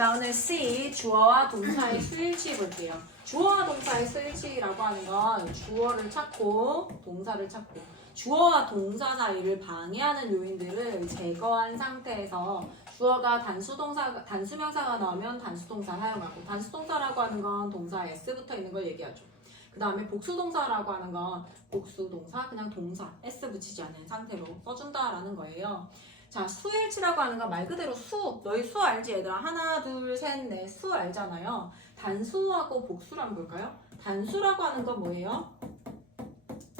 자, 오늘 C 주어와 동사의 수일치 볼게요. 주어와 동사의 수일치라고 하는 건 주어를 찾고 동사를 찾고 주어와 동사 사이를 방해하는 요인들을 제거한 상태에서 주어가 단수명사가 나오면 단수동사 사용하고 단수동사라고 하는 건 동사 S부터 있는 걸 얘기하죠. 그 다음에 복수동사라고 하는 건 복수동사 그냥 동사 S 붙이지 않은 상태로 써준다라는 거예요. 자, 수일치라고 하는 건 말 그대로 수. 너희 수 알지 얘들아? 하나, 둘, 셋, 넷 수 알잖아요. 단수하고 복수를 한번 볼까요? 단수라고 하는 건 뭐예요?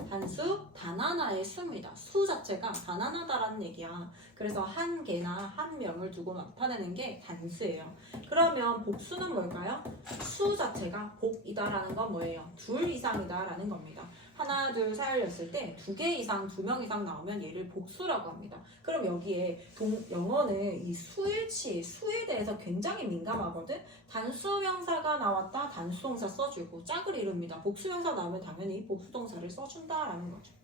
단수, 단 하나의 수입니다. 수 자체가 단 하나다라는 얘기야. 그래서 한 개나 한 명을 두고 나타내는 게 단수예요. 그러면 복수는 뭘까요? 수 자체가 복이다라는 건 뭐예요? 둘 이상이다라는 겁니다. 하나, 둘, 셋 했을 때 두 개 이상, 두 명 이상 나오면 얘를 복수라고 합니다. 그럼 여기에 영어는 이 수일치, 수에 대해서 굉장히 민감하거든? 단수명사가 나왔다, 단수동사 써주고 짝을 이룹니다. 복수명사 나오면 당연히 복수동사를 써준다라는 거죠.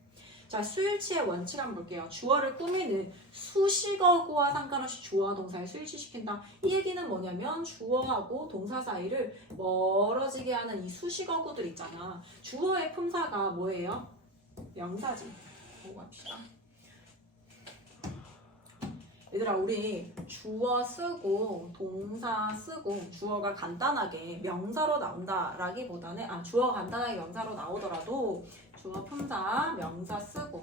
자, 수일치의 원칙 한번 볼게요. 주어를 꾸미는 수식어구와 상관없이 주어와 동사를 수일치시킨다. 이 얘기는 뭐냐면 주어하고 동사 사이를 멀어지게 하는 이 수식어구들 있잖아. 주어의 품사가 뭐예요? 명사지. 보고 갑시다. 얘들아, 우리 주어 쓰고 동사 쓰고 주어가 간단하게 명사로 나온다라기보다는 주어가 간단하게 명사로 나오더라도 주어 품사 명사 쓰고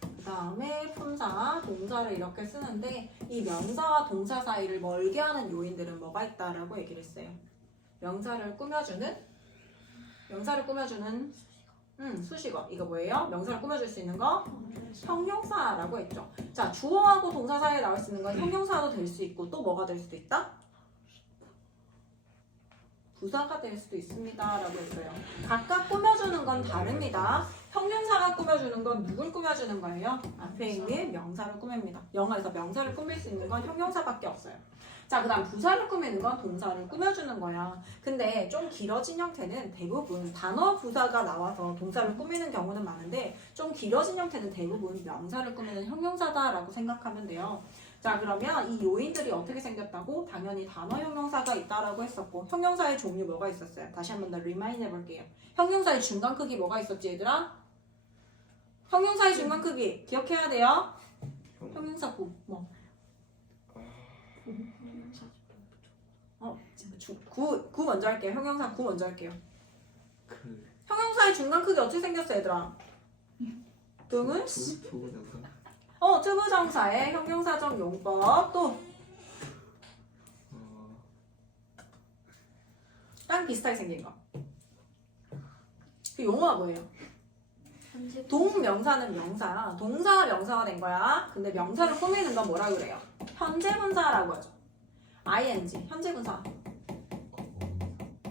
그 다음에 품사 동사를 이렇게 쓰는데 이 명사와 동사 사이를 멀게 하는 요인들은 뭐가 있다라고 얘기를 했어요. 명사를 꾸며주는 수식어. 이거 뭐예요? 명사를 꾸며줄 수 있는 거? 형용사라고 했죠. 자, 주어하고 동사 사이에 나올 수 있는 건 형용사도 될 수 있고 또 뭐가 될 수도 있다? 부사가 될 수도 있습니다 라고 했어요. 각각 꾸며주는 건 다릅니다. 형용사가 꾸며주는 건 누굴 꾸며주는 거예요? 앞에 있는 명사를 꾸밉니다. 영어에서 명사를 꾸밀 수 있는 건 형용사밖에 없어요. 자, 그 다음 부사를 꾸미는 건 동사를 꾸며주는 거야. 근데 좀 길어진 형태는 대부분 단어 부사가 나와서 동사를 꾸미는 경우는 많은데 좀 길어진 형태는 대부분 명사를 꾸미는 형용사다라고 생각하면 돼요. 자, 그러면 이 요인들이 어떻게 생겼다고? 당연히 단어 형용사가 있다라고 했었고 형용사의 종류 뭐가 있었어요? 다시 한번 더 리마인드 해볼게요. 형용사의 중간 크기 뭐가 있었지 얘들아? 형용사의 중간 크기 기억해야 돼요. 형용사 뭐? 구 먼저 할게요. 형용사 구 먼저 할게요. 형용사의 중간 크기 어떻게 생겼어 얘들아? 등은? 투부정사의 형용사적 용법 또 랑 비슷하게 생긴 거. 그 용어가 뭐예요? 동명사는 명사, 동사가 명사가 된 거야. 근데 명사를 꾸미는 건 뭐라 그래요? 현재분사라고 하죠. ing, 현재분사.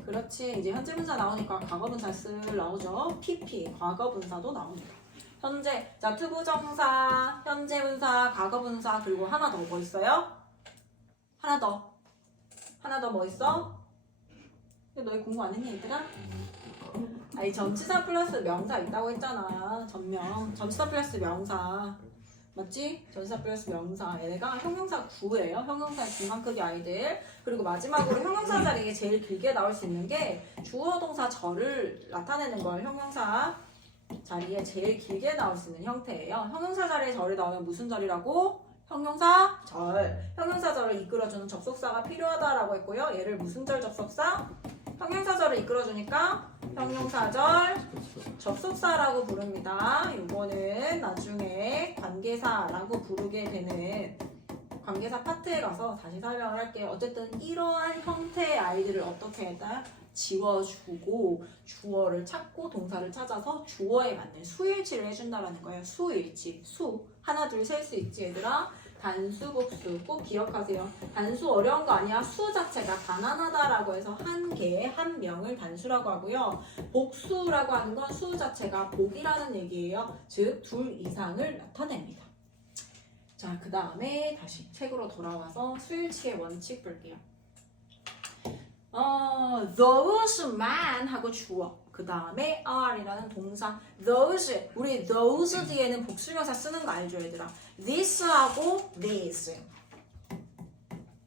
그렇지. 이제 현재분사 나오니까 과거분사 쓸 나오죠. pp, 과거분사도 나옵니다. 현재, 자, 투부정사, 현재분사, 과거분사, 그리고 하나 더 뭐 있어요? 하나 더 뭐 있어? 너희 공부 안 했니, 얘들아? 아니, 전치사 플러스 명사 있다고 했잖아. 전치사 플러스 명사. 맞지? 전치사 플러스 명사. 얘네가 형용사 9예요. 형용사의 중간 크기 아이들. 그리고 마지막으로 형용사 자리에 제일 길게 나올 수 있는 게 주어, 동사, 절을 나타내는 걸 형용사 자리에 제일 길게 나올 수 있는 형태예요. 형용사 자리에 절이 나오면 무슨 절이라고? 형용사 절. 형용사 절을 이끌어주는 접속사가 필요하다라고 했고요. 얘를 무슨 절 접속사? 형용사 절을 이끌어주니까 형용사절 접속사라고 부릅니다. 이거는 나중에 관계사라고 부르게 되는 관계사 파트에 가서 다시 설명을 할게요. 어쨌든 이러한 형태의 아이들을 어떻게 했다? 지워주고 주어를 찾고 동사를 찾아서 주어에 맞는 수일치를 해준다라는 거예요. 수일치, 수. 하나, 둘, 셀 수 있지 얘들아? 단수, 복수 꼭 기억하세요. 단수 어려운 거 아니야. 수 자체가 가난하다라고 해서 한 개, 한 명을 단수라고 하고요. 복수라고 하는 건 수 자체가 복이라는 얘기예요. 즉, 둘 이상을 나타냅니다. 자, 그 다음에 다시 책으로 돌아와서 수일치의 원칙 볼게요. those man 하고 주어. 그 다음에 are이라는 동사. those. 우리 those 뒤에는 복수명사 쓰는 거 알죠, 얘들아? this하고 this.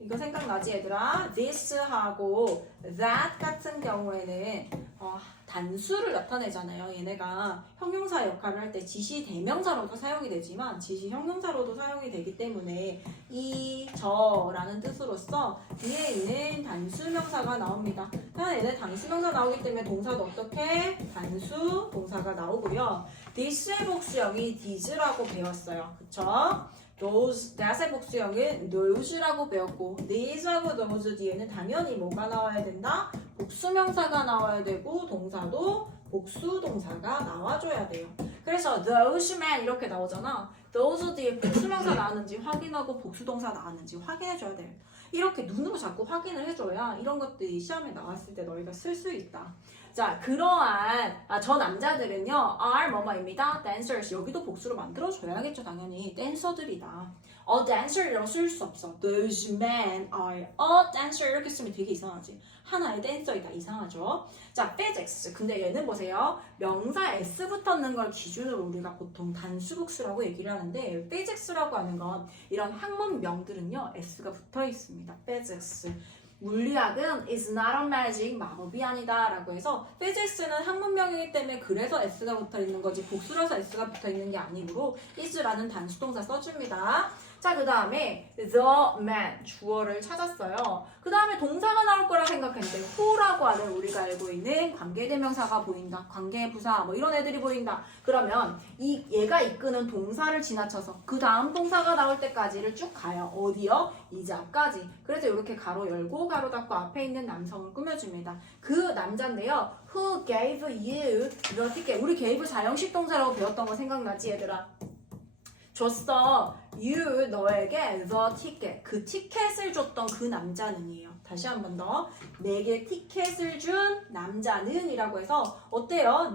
이거 생각나지 얘들아? this하고 that 같은 경우에는 단수를 나타내잖아요. 얘네가 형용사 역할을 할 때 지시 대명사로도 사용이 되지만 지시 형용사로도 사용이 되기 때문에 이, 저라는 뜻으로서 뒤에 있는 단수명사가 나옵니다. 얘네 단수명사 나오기 때문에 동사도 어떻게? 단수 동사가 나오고요. this의 복수형이 these라고 배웠어요. 그쵸? those, that의 복수형은 those라고 배웠고 these하고 those 뒤에는 당연히 뭐가 나와야 된다? 복수명사가 나와야 되고 동사도 복수동사가 나와줘야 돼요. 그래서 those men 이렇게 나오잖아. those 뒤에 복수명사 나왔는지 확인하고 복수동사 나왔는지 확인해줘야 돼요. 이렇게 눈으로 자꾸 확인을 해줘야 이런 것들이 시험에 나왔을 때 너희가 쓸 수 있다. 자, 그러한 저 남자들은요 are 뭐뭐입니다. dancers. 여기도 복수로 만들어줘야겠죠. 당연히 댄서들이다. a dancer이라고 쓸 수 없어. Those men are a dancer 이렇게 쓰면 되게 이상하지. 하나의 댄서이다. 이상하죠. 자, physics. 근데 얘는 보세요. 명사 s 붙었는 걸 기준으로 우리가 보통 단수복수라고 얘기를 하는데 physics라고 하는 건 이런 학문명들은요 s가 붙어 있습니다. physics. 물리학은 is not a magic, 마법이 아니다 라고 해서 physics는 학문명이기 때문에 그래서 s가 붙어 있는 거지 복수라서 s가 붙어 있는 게 아니므로 is라는 단수동사 써줍니다. 자, 그 다음에 the man, 주어를 찾았어요. 그 다음에 동사가 나올 거라 생각했는데 who라고 하는 우리가 알고 있는 관계대명사가 보인다. 관계부사 뭐 이런 애들이 보인다. 그러면 얘가 이끄는 동사를 지나쳐서 그 다음 동사가 나올 때까지를 쭉 가요. 어디요? 이제 앞까지. 그래서 이렇게 가로 열고 가로 닫고 앞에 있는 남성을 꾸며줍니다. 그 남자인데요. Who gave you the ticket? 우리 gave 사형식 동사라고 배웠던 거 생각나지 얘들아? 줬어. You 너에게 the ticket. 그 티켓을 줬던 그 남자는이에요. 다시 한 번 더. 내게 티켓을 준 남자는 이라고 해서 어때요?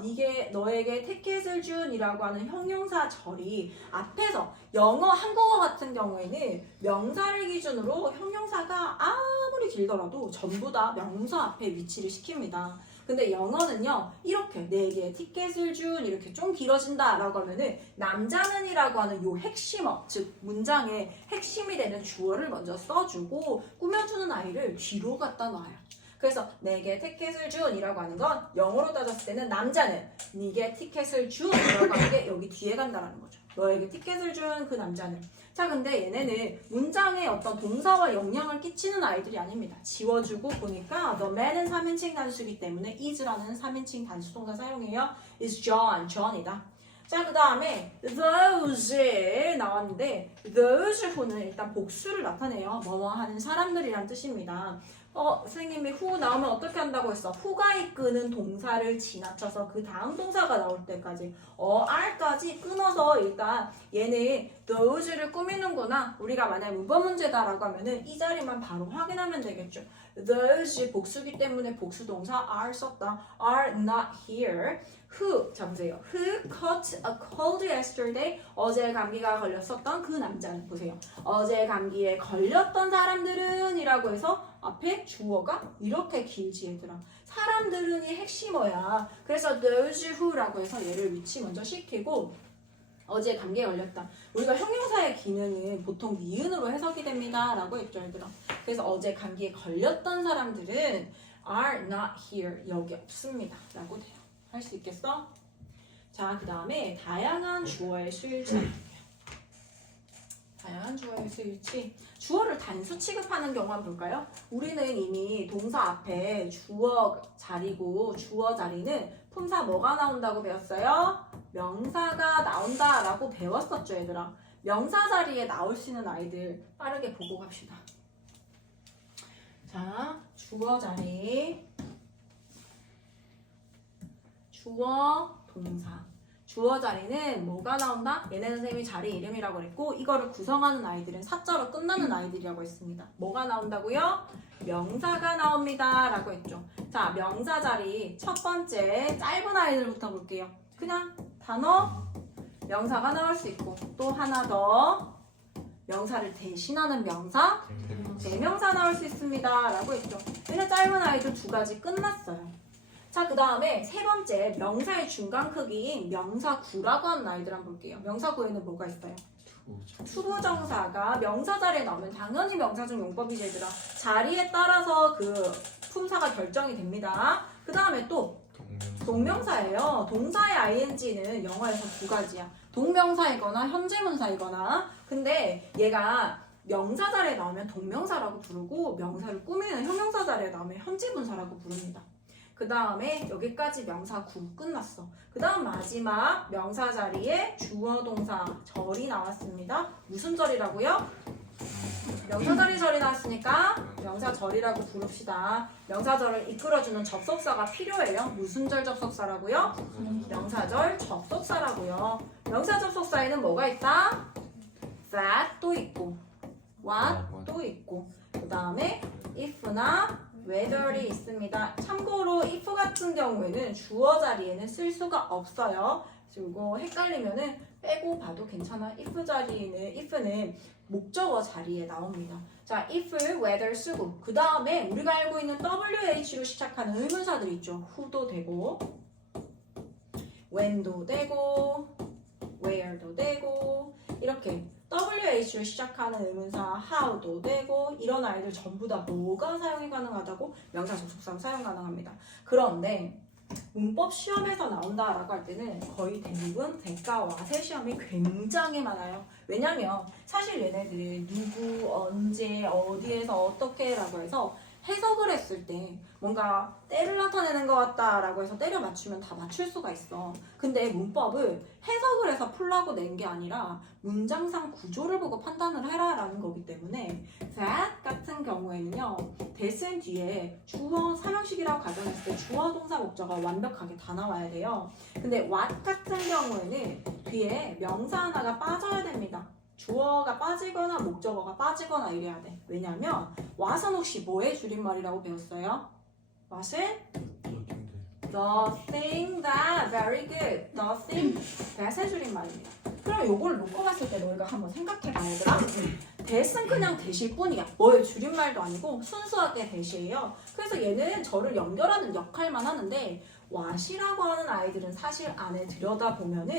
너에게 티켓을 준 이라고 하는 형용사 절이 앞에서 영어, 한국어 같은 경우에는 명사를 기준으로 형용사가 아무리 길더라도 전부 다 명사 앞에 위치를 시킵니다. 근데 영어는요 이렇게 내게 티켓을 준 이렇게 좀 길어진다 라고 하면은 남자는 이라고 하는 요 핵심어 즉 문장의 핵심이 되는 주어를 먼저 써주고 꾸며주는 아이를 뒤로 갖다 놔요. 그래서 내게 티켓을 준 이라고 하는 건 영어로 따졌을 때는 남자는 네게 티켓을 준 이라고 하는 게 여기 뒤에 간다라는 거죠. 너에게 티켓을 준 그 남자는. 자, 근데 얘네는 문장에 어떤 동사와 영향을 끼치는 아이들이 아닙니다. 지워주고 보니까 the man은 3인칭 단수이기 때문에 is라는 3인칭 단수 동사 사용해요. is John, John이다. 자, 그 다음에 those 나왔는데 those who는 일단 복수를 나타내요. 뭐뭐 하는 사람들이란 뜻입니다. 선생님이 who 나오면 어떻게 한다고 했어? who가 이끄는 동사를 지나쳐서 그 다음 동사가 나올 때까지 r까지 끊어서 일단 얘는 those를 꾸미는구나. 우리가 만약에 문법 문제다라고 하면은 이 자리만 바로 확인하면 되겠죠. those 복수기 때문에 복수 동사 are 썼다. are not here. Who, 자 보세요. Who caught a cold yesterday? 어제 감기가 걸렸었던 그 남자는 보세요. 어제 감기에 걸렸던 사람들은 이라고 해서 앞에 주어가 이렇게 길지 얘들아. 사람들은이 핵심어야. 그래서 those who라고 해서 얘를 위치 먼저 시키고 어제 감기에 걸렸다. 우리가 형용사의 기능은 보통 니은으로 해석이 됩니다. 라고 했죠 얘들아. 그래서 어제 감기에 걸렸던 사람들은 are not here. 여기 없습니다. 라고 돼요. 할 수 있겠어? 자, 그 다음에 다양한 주어의 수일치. 다양한 주어의 수일치. 주어를 단수 취급하는 경우 한번 볼까요? 우리는 이미 동사 앞에 주어 자리고 주어 자리는 품사 뭐가 나온다고 배웠어요? 명사가 나온다라고 배웠었죠 얘들아. 명사 자리에 나올 수 있는 아이들 빠르게 보고 갑시다. 자, 주어 자리. 주어, 동사. 주어 자리는 뭐가 나온다? 얘네 선생님이 자리 이름이라고 그랬고 이거를 구성하는 아이들은 사자로 끝나는 아이들이라고 했습니다. 뭐가 나온다고요? 명사가 나옵니다. 라고 했죠. 자, 명사 자리 첫 번째 짧은 아이들부터 볼게요. 그냥 단어, 명사가 나올 수 있고 또 하나 더 명사를 대신하는 명사, 대명사 나올 수 있습니다. 라고 했죠. 얘네 짧은 아이들 두 가지 끝났어요. 자, 그 다음에 세 번째 명사의 중간 크기인 명사구라고 하는 아이들 한번 볼게요. 명사구에는 뭐가 있어요? 투부정사가 명사 자리에 나오면 당연히 명사중 용법이지 얘들아. 자리에 따라서 그 품사가 결정이 됩니다. 그 다음에 또 동명사예요. 동사의 ing는 영어에서 두 가지야. 동명사이거나 현재문사이거나. 근데 얘가 명사 자리에 나오면 동명사라고 부르고 명사를 꾸미는 형용사 자리에 나오면 현재분사라고 부릅니다. 그 다음에 여기까지 명사 9 끝났어. 그 다음 마지막 명사 자리에 주어 동사 절이 나왔습니다. 무슨 절이라고요? 명사 자리 절이 나왔으니까 명사 절이라고 부릅시다. 명사 절을 이끌어주는 접속사가 필요해요. 무슨 절 접속사라고요? 명사절 접속사라고요. 명사 접속사에는 뭐가 있다? that도 있고 what도 있고 그 다음에 if나 whether이 있습니다. 참고로 if 같은 경우에는 주어 자리에는 쓸 수가 없어요. 그리고 헷갈리면은 빼고 봐도 괜찮아. if는 목적어 자리에 나옵니다. 자, if, whether 쓰고 그 다음에 우리가 알고 있는 wh로 시작하는 의문사들 있죠. who도 되고 when도 되고 where도 되고 이렇게 WH로 시작하는 의문사 how도 되고 이런 아이들 전부 다 뭐가 사용이 가능하다고? 명사 접속사로 사용 가능합니다. 그런데 문법 시험에서 나온다라고 할 때는 거의 대부분 대가 와세 시험이 굉장히 많아요. 왜냐면 사실 얘네들이 누구, 언제, 어디에서 어떻게 라고 해서 해석을 했을 때 뭔가 때를 나타내는 것 같다라고 해서 때려 맞추면 다 맞출 수가 있어. 근데 문법을 해석을 해서 풀라고 낸 게 아니라 문장상 구조를 보고 판단을 해라라는 거기 때문에 that 같은 경우에는요. that은 뒤에 주어 삼형식이라고 가정했을 때 주어 동사 목적어가 완벽하게 다 나와야 돼요. 근데 what 같은 경우에는 뒤에 명사 하나가 빠져야 됩니다. 주어가 빠지거나 목적어가 빠지거나 이래야 돼. 왜냐면 what은 혹시 뭐의 줄임말이라고 배웠어요? what은? The thing that, very good. The thing that의 줄임말입니다. 그럼 요걸 놓고 봤을 때 너희가 한번 생각해봐 얘들아. that은 그냥 that일 뿐이야. 뭐의 줄임말도 아니고 순수하게 that이에요. 그래서 얘는 저를 연결하는 역할만 하는데 what이라고 하는 아이들은 사실 안에 들여다보면은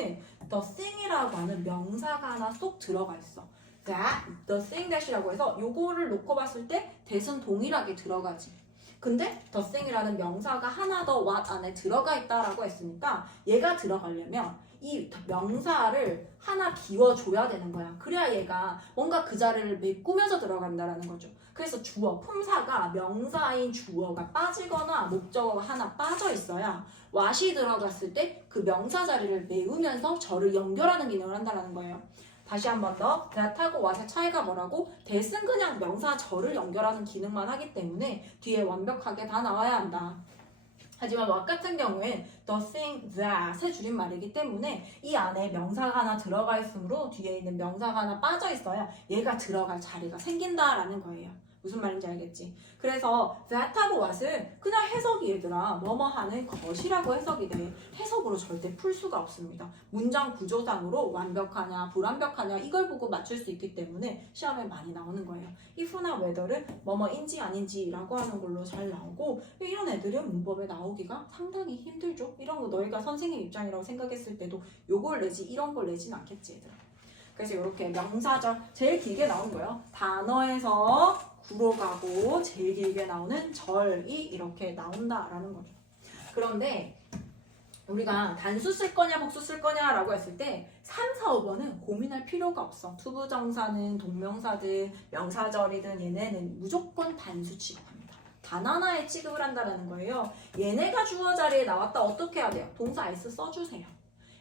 the thing이라고 하는 명사가 하나 쏙 들어가 있어. that, the thing that이라고 해서 요거를 놓고 봤을 때 that은 동일하게 들어가지. 근데 the thing이라는 명사가 하나 더 what 안에 들어가 있다라고 했으니까 얘가 들어가려면 이 명사를 하나 비워줘야 되는 거야. 그래야 얘가 뭔가 그 자리를 메꾸면서 들어간다라는 거죠. 그래서 주어, 품사가 명사인 주어가 빠지거나 목적어가 하나 빠져 있어야 what이 들어갔을 때 그 명사 자리를 메우면서 저를 연결하는 기능을 한다는 거예요. 다시 한 번 더. that하고 what의 차이가 뭐라고? that은 그냥 명사 저를 연결하는 기능만 하기 때문에 뒤에 완벽하게 다 나와야 한다. 하지만 what 같은 경우엔 the thing that의 줄임말이기 때문에 이 안에 명사가 하나 들어가 있으므로 뒤에 있는 명사가 하나 빠져 있어야 얘가 들어갈 자리가 생긴다라는 거예요. 무슨 말인지 알겠지? 그래서 that하고 what은 그냥 해석이 얘들아 뭐뭐 하는 것이라고 해석이 돼. 해석으로 절대 풀 수가 없습니다. 문장 구조상으로 완벽하냐 불완벽하냐 이걸 보고 맞출 수 있기 때문에 시험에 많이 나오는 거예요. if나 whether는 뭐뭐인지 아닌지라고 하는 걸로 잘 나오고 이런 애들은 문법에 나오기가 상당히 힘들죠. 이런 거 너희가 선생님 입장이라고 생각했을 때도 요걸 내지 이런 걸 내진 않겠지 얘들아. 그래서 이렇게 명사절 제일 길게 나온 거예요. 단어에서 구로 가고 제일 길게 나오는 절이 이렇게 나온다라는 거죠. 그런데 우리가 단수 쓸 거냐 복수 쓸 거냐라고 했을 때 3, 4, 5번은 고민할 필요가 없어. 투부정사는 동명사든 명사절이든 얘네는 무조건 단수 취급합니다. 단 하나에 취급을 한다는 거예요. 얘네가 주어 자리에 나왔다 어떻게 해야 돼요? 동사 S 써주세요.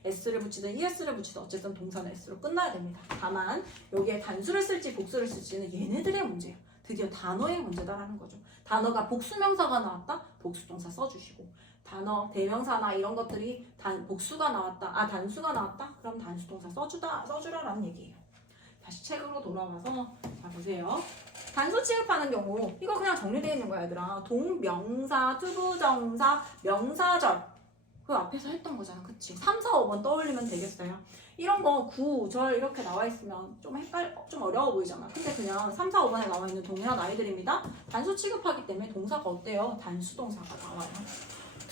S를 붙이든 ES를 붙이든 어쨌든 동사는 S로 끝나야 됩니다. 다만 여기에 단수를 쓸지 복수를 쓸지는 얘네들의 문제예요. 드디어 단어의 문제다라는 거죠. 단어가 복수명사가 나왔다? 복수동사 써주시고 단어, 대명사나 이런 것들이 복수가 나왔다, 단수가 나왔다? 그럼 단수동사 써주라라는 얘기예요. 다시 책으로 돌아와서 자 보세요. 단수 취급하는 경우 이거 그냥 정리되어 있는 거야 얘들아. 동명사, 투부정사, 명사절 그 앞에서 했던 거잖아. 그치? 3, 4, 5번 떠올리면 되겠어요. 이런 거 구, 절 이렇게 나와 있으면 좀 어려워 보이잖아. 근데 그냥 3, 4, 5번에 나와 있는 동일한 아이들입니다. 단수 취급하기 때문에 동사가 어때요? 단수 동사가 나와요.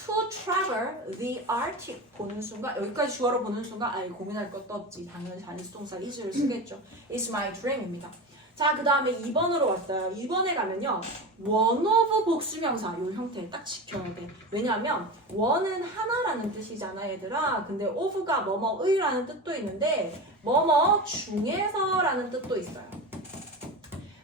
to travel the Arctic 보는 순간 여기까지 주어로 보는 순간 아예 고민할 것도 없지. 당연히 단수동사 is를 쓰겠죠. It's my dream입니다. 자, 그 다음에 2번으로 왔어요. 2번에 가면요. one of 복수명사 요 형태 딱 지켜야 돼. 왜냐하면 one은 하나라는 뜻이잖아 얘들아. 근데 of가 뭐뭐의라는 뜻도 있는데 뭐뭐 중에서라는 뜻도 있어요.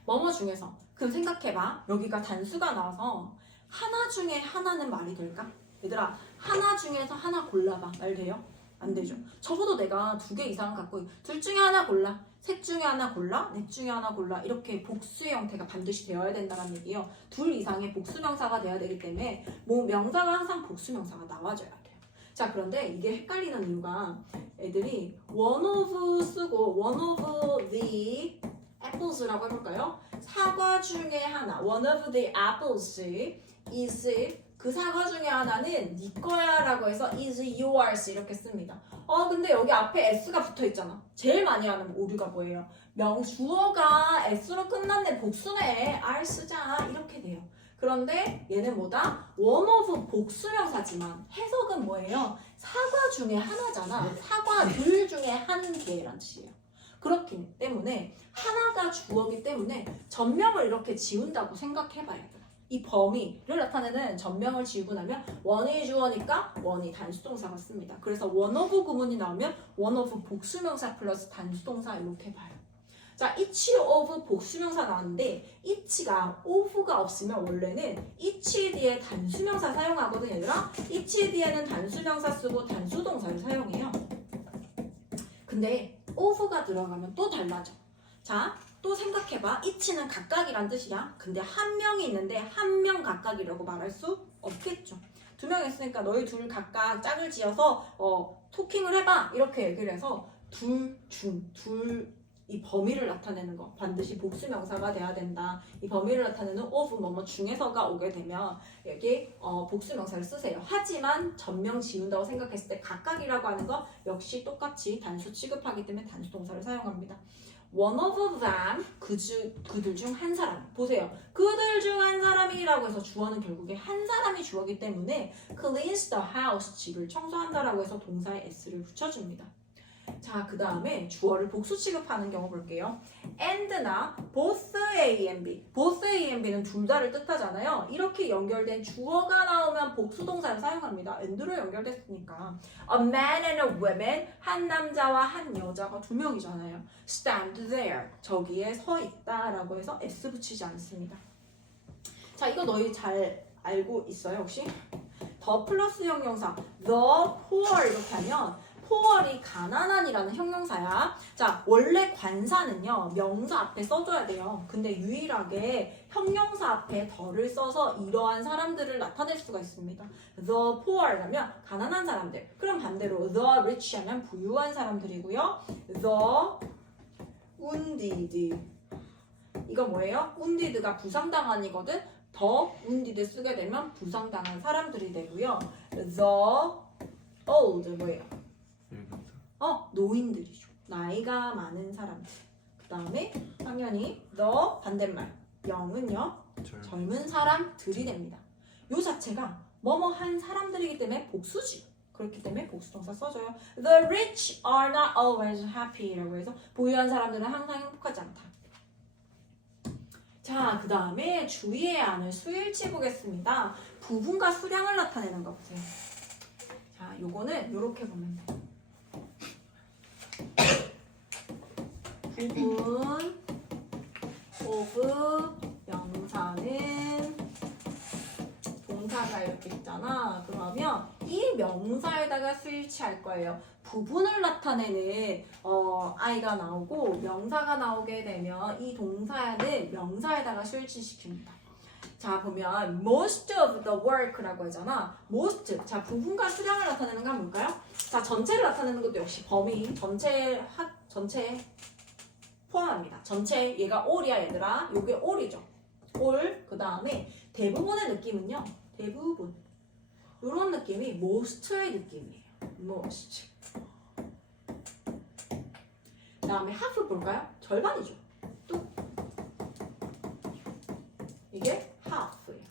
뭐뭐 중에서. 그럼 생각해봐. 여기가 단수가 나와서 하나 중에 하나는 말이 될까? 얘들아 하나 중에서 하나 골라봐. 말 돼요? 안 되죠. 적어도 내가 2개 이상 갖고 둘 중에 하나 골라. 셋 중에 하나 골라. 넷 중에 하나 골라. 이렇게 복수의 형태가 반드시 되어야 된다는 얘기예요. 둘 이상의 복수명사가 돼야 되기 때문에 뭐 명사가 항상 복수명사가 나와줘야 돼요. 자 그런데 이게 헷갈리는 이유가 애들이 one of 쓰고 one of the apples라고 해볼까요? 사과 중에 하나 one of the apples is 그 사과 중에 하나는 네 거야 라고 해서 is yours 이렇게 씁니다. 근데 여기 앞에 s가 붙어 있잖아. 제일 많이 하는 오류가 뭐예요? 주어가 s로 끝났네. 복수네. r 쓰자. 이렇게 돼요. 그런데 얘는 뭐다? one of 복수명사지만 해석은 뭐예요? 사과 중에 하나잖아. 사과들 중에 한 개란 뜻이에요. 그렇기 때문에 하나가 주어기 때문에 전명을 이렇게 지운다고 생각해봐야 돼요. 이 범위를 나타내는 전명을 지우고 나면 원이 주어니까 원이 단수동사가 씁니다. 그래서 one of 구문이 나오면 one of 복수명사 플러스 단수동사 이렇게 봐요. 자, each of 복수명사 나왔는데 each가 of가 없으면 원래는 each 뒤에 단수명사 사용하거든요. 얘들아 each 뒤에는 단수명사 쓰고 단수동사를 사용해요. 근데 of가 들어가면 또 달라져. 자, 또 생각해봐. each는 각각이란 뜻이야. 근데 한 명이 있는데 한 명 각각이라고 말할 수 없겠죠. 2명 있으니까 너희 둘 각각 짝을 지어서 토킹을 해봐 이렇게 얘기를 해서 둘 이 범위를 나타내는 거 반드시 복수명사가 돼야 된다. 이 범위를 나타내는 of 뭐뭐 중에서가 오게 되면 여기 복수명사를 쓰세요. 하지만 전명 지운다고 생각했을 때 각각이라고 하는 거 역시 똑같이 단수 취급하기 때문에 단수동사를 사용합니다. One of them 그들 중 한 사람 보세요. 그들 중 한 사람이라고 해서 주어는 결국에 한 사람이 주어기 때문에 cleans the house 집을 청소한다라고 해서 동사에 s를 붙여줍니다. 자, 그 다음에 주어를 복수 취급하는 경우 볼게요. and나 both A and B. both A and B는 둘 다를 뜻하잖아요. 이렇게 연결된 주어가 나오면 복수동사를 사용합니다. and로 연결됐으니까. A man and a woman. 한 남자와 한 여자가 2명이잖아요. stand there. 저기에 서 있다라고 해서 s 붙이지 않습니다. 자, 이거 너희 잘 알고 있어요, 혹시? 더 플러스 형용사 the poor 이렇게 하면 poor이 가난한이라는 형용사야. 자, 원래 관사는요 명사 앞에 써줘야 돼요. 근데 유일하게 형용사 앞에 더를 써서 이러한 사람들을 나타낼 수가 있습니다. The poor라면 가난한 사람들. 그럼 반대로 the rich 하면 부유한 사람들이고요. The wounded. 이거 뭐예요? wounded가 부상당한이거든. 더 wounded 쓰게 되면 부상당한 사람들이 되고요. The old 뭐예요? 노인들이죠. 나이가 많은 사람들. 그 다음에 당연히 the 반대말 영은요 젊은 사람들이 됩니다. 요 자체가 뭐뭐한 사람들이기 때문에 복수지. 그렇기 때문에 복수동사 써줘요. The rich are not always happy라고 해서 부유한 사람들은 항상 행복하지 않다. 자, 그 다음에 주의해야 하는 수일치 보겠습니다. 부분과 수량을 나타내는 거 보세요. 자, 요거는 요렇게 보면 돼요. 부분 of 명사는 동사가 이렇게 있잖아. 그러면 이 명사에다가 수일치할 거예요. 부분을 나타내는 I가 나오고 명사가 나오게 되면 이 동사는 명사에다가 수일치시킵니다. 자, 보면 most of the work라고 하잖아. most. 자, 부분과 수량을 나타내는 건 뭘까요? 자, 전체를 나타내는 것도 역시 범위, 전체 포함합니다. 전체 얘가 all이야 얘들아. 요게 all이죠. all. 그 다음에 대부분의 느낌은요. 대부분. 요런 느낌이 most의 느낌이에요. most. 그 다음에 half 볼까요? 절반이죠. 또 이게 half예요.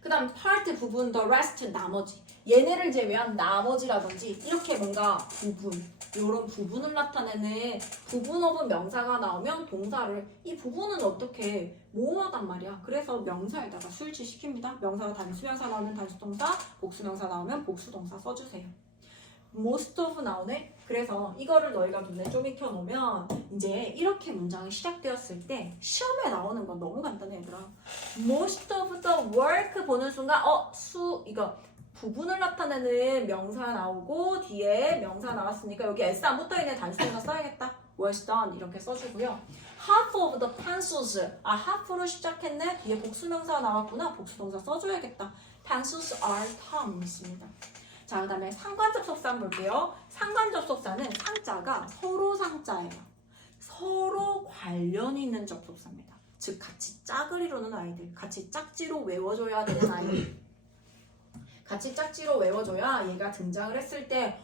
그 다음 part 부분, the rest 나머지. 얘네를 제외한 나머지라든지 이렇게 뭔가 부분, 이런 부분을 나타내는 부분 혹은 명사가 나오면 동사를 이 부분은 어떻게 모호하단 말이야. 그래서 명사에다가 수일치시킵니다. 명사가 단수명사 나오면 단수동사, 복수명사 나오면 복수동사 써주세요. most of 나오네? 그래서 이거를 너희가 눈에 좀 익혀놓으면 이제 이렇게 문장이 시작되었을 때 시험에 나오는 건 너무 간단해 얘들아. most of the work 보는 순간 이거 부분을 나타내는 명사 나오고 뒤에 명사 나왔으니까 여기 s 안 붙어있는 단수동사 써야겠다. was done 이렇게 써주고요. half of the pencils half로 시작했네. 뒤에 복수명사가 나왔구나. 복수동사 써줘야겠다. pencils are thumbs입니다. 자, 그 다음에 상관접속사 볼게요. 상관접속사는 상자가 서로 상자예요. 서로 관련이 있는 접속사입니다. 즉 같이 짝을 이루는 아이들, 같이 짝지로 외워줘야 되는 아이들. 같이 짝지로 외워줘야 얘가 등장을 했을 때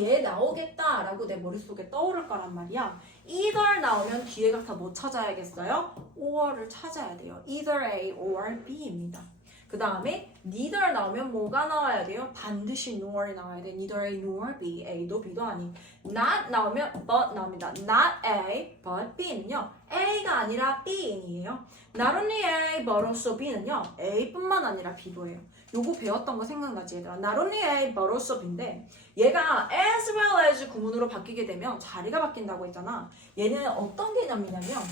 얘 나오겠다 라고 내 머릿속에 떠오를 거란 말이야. either 나오면 뒤에가 다 뭐 찾아야겠어요? or를 찾아야 돼요. either A or B입니다. 그 다음에 neither 나오면 뭐가 나와야 돼요? 반드시 nor이 나와야 돼. neither A nor B. A도 B도 아닌. not 나오면 but 나옵니다. not A but B는요. A가 아니라 B이에요. not only A but also B는요. A뿐만 아니라 B도예요. 요거 배웠던 거 생각나지 얘들아? not only A but also B인데 얘가 as well as 구문으로 바뀌게 되면 자리가 바뀐다고 했잖아. 얘는 어떤 개념이냐면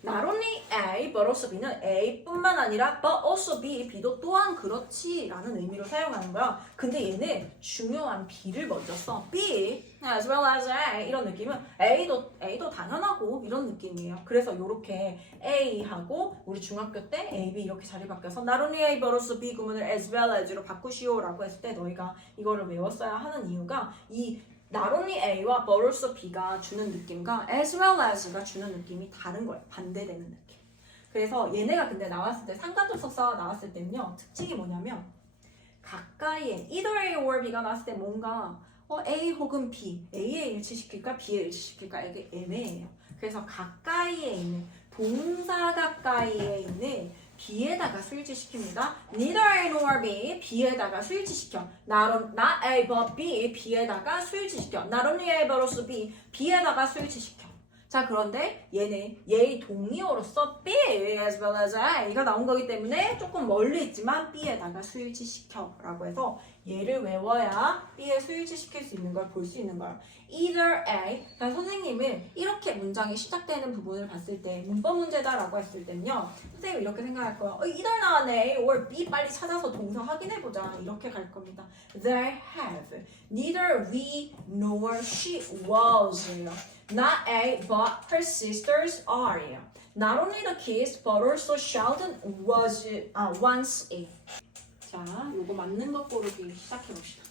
not only A but also B는 A뿐만 아니라 but also B, B도 또한 그렇지 라는 의미로 사용하는 거야. 근데 얘는 중요한 B를 먼저 써. B as well as A 이런 느낌은 A도 당연하고 이런 느낌이에요. 그래서 이렇게 A하고 우리 중학교 때 A, B 이렇게 자리 바뀌어서 not only A but also B 구문을 as well as로 바꾸시오 라고 했을 때 너희가 이거를 외웠어야 하는 이유가 이 not only A와 but also B가 주는 느낌과 as well as가 주는 느낌이 다른 거예요. 반대되는 느낌. 그래서 얘네가 근데 나왔을 때 상관접속사가 나왔을 때는요. 특징이 뭐냐면 가까이에 either A or B가 나왔을 때 뭔가 A 혹은 B, A에 일치시킬까 B에 일치시킬까 이게 애매해요. 그래서 가까이에 있는 동사 가까이에 있는 B에다가 수일치시킵니다. neither A nor B, B에다가 수일치시켜. not A but B, B에다가 수일치시켜. not only A but also B, B에다가 수일치시켜. 자, 그런데 얘의 동의어로서 B as well as A가 나온 거기 때문에 조금 멀리 있지만 B에다가 수일치시켜 라고 해서 얘를 외워야 B에 수일치시킬 수 있는 걸 볼 수 있는 거야. either A. 그러니까 선생님은 이렇게 문장이 시작되는 부분을 봤을 때 문법 문제다라고 했을 때는요. 선생님이 이렇게 생각할 거야. either 나왔네 A or B 빨리 찾아서 동사 확인해보자. 이렇게 갈 겁니다. They have. Neither we nor she was. Not A but her sisters are. Not only the kids but also Sheldon was once A. 자, 요거 맞는 것 고르기 시작해봅시다.